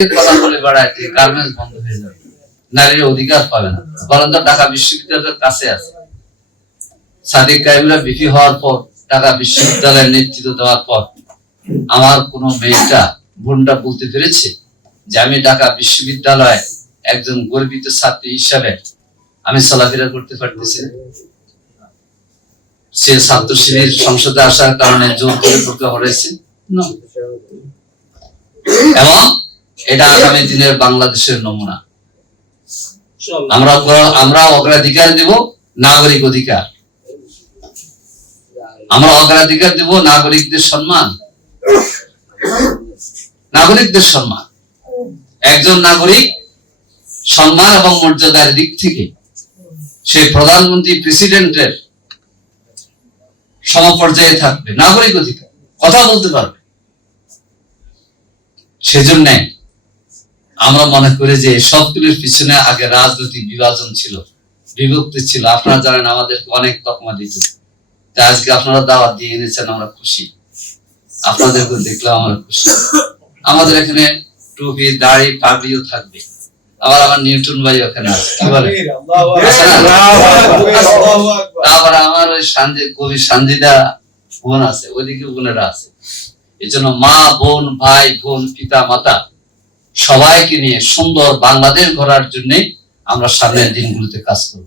কথা বলে বেড়ায় যে গার্মেন্টস বন্ধ হয়ে যাবে, নারীর অধিকার পাবে না, বরং ঢাকা বিশ্ববিদ্যালয়ের কাছে আছে। সাদিক কাইমরা বিপি হওয়ার পর, ঢাকা বিশ্ববিদ্যালয়ের নেতৃত্ব দেওয়ার পর আমার কোন মেয়েটা বোনটা বলতে পেরেছে যে আমি ঢাকা বিশ্ববিদ্যালয়ে একজন গর্বিত ছাত্রী হিসাবে আমি চলাফেরা করতে পারতেছি না? সে ছাত্র শিবির সংসদে আসার কারণে জোর করে করতে হয়েছে না। এবং এটা আগামী দিনের বাংলাদেশের নমুনা। আমরা অগ্রাধিকার দেব নাগরিক অধিকার, আমরা অগ্রাধিকার দেব নাগরিকদের সম্মান। নাগরিকদের সম্মান, একজন নাগরিক সম্মান এবং মর্যাদার দিক থেকে সে প্রধানমন্ত্রী প্রেসিডেন্টের সমপর্যায়ে থাকবে, নাগরিক অধিকার, কথা বলতে পারবে। সেজন্য আমরা মনে করি যে সবগুলির পিছনে আগে রাজনৈতিক বিভাজন ছিল, বিভক্তি ছিল। আপনারা জানেন আমাদেরকে অনেক তকমা দিত, আজকে আপনারা দাওয়াত দিয়ে এনেছেন, আমরা খুশি। আপনাদেরকে দেখলাম আমরা খুশি। আমাদের এখানে টুপি দাড়ি পাগড়িও থাকবে। আবার আমার নিউটন ভাই ওখানে আছে, কি বলে? আবার আমার ওই কবি সানজিদা বোন আছে, ওইদিকে বোনেরা আছে। এই জন্য মা বোন ভাই বোন পিতা মাতা সবাইকে নিয়ে সুন্দর বাংলাদেশ গড়ার জন্য আমরা সামনের দিনগুলোতে কাজ করব।